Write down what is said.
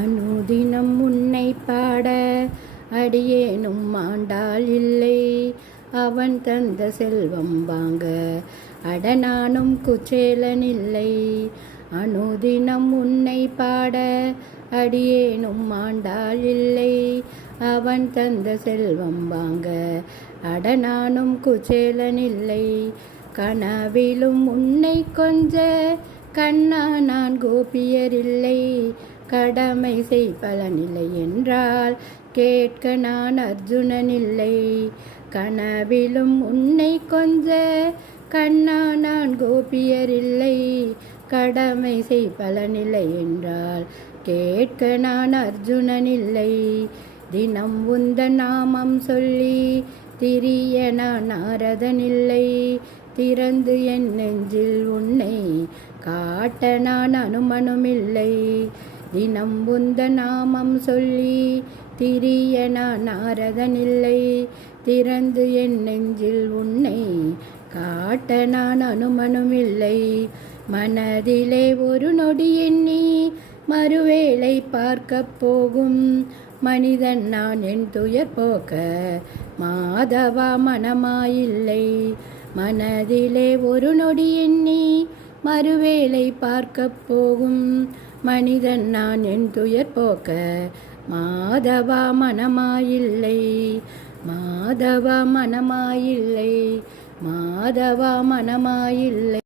அனுதினம் உன்னை பாட அடியேனும் ஆண்டாள் இல்லை. அவன் தந்த செல்வம் வாங்க அடனானும் குச்சேலன் இல்லை. அனுதினம் உன்னை பாட அடியேனும் ஆண்டாள் இல்லை. அவன் தந்த செல்வம் வாங்க அடனானும் குச்சேலன் இல்லை. கனவிலும் உன்னை கொஞ்ச கண்ணா நான் கோபியரில்லை கடமை செய் பலனில்லை என்றால் கேட்க நான் அர்ஜுனனில்லை. கனவிலும் உன்னை கொஞ்ச கண்ணா நான் கோபியரில்லை. கடமை செய் பலனில்லை என்றால் கேட்க நான் அர்ஜுனனில்லை. தினம் உந்த நாமம் சொல்லி திரிய நான் நாரதனில்லை திறந்து என் நெஞ்சில் உன்னை காட்ட நான் அனுமனுமில்லை. தினம் உந்த நாமம் சொல்லி திரிய நான் நாரதனில்லை. திறந்து என் நெஞ்சில் உன்னை காட்ட நான் அனுமனுமில்லை. மனதிலே ஒரு நொடி எண்ணி மறுவேளை பார்க்கப் போகும். மனிதன் நான் என் துயர் போக்க மாதவா மனமாயில்லை. மனதிலே ஒரு நொடி எண்ணி மறுவேளை பார்க்கப் போகும். மனிதன் நான் என் துயர் போக்க மாதவா மனமாயில்லை. மாதவா மனமாயில்லை. மாதவா மனமாயில்லை.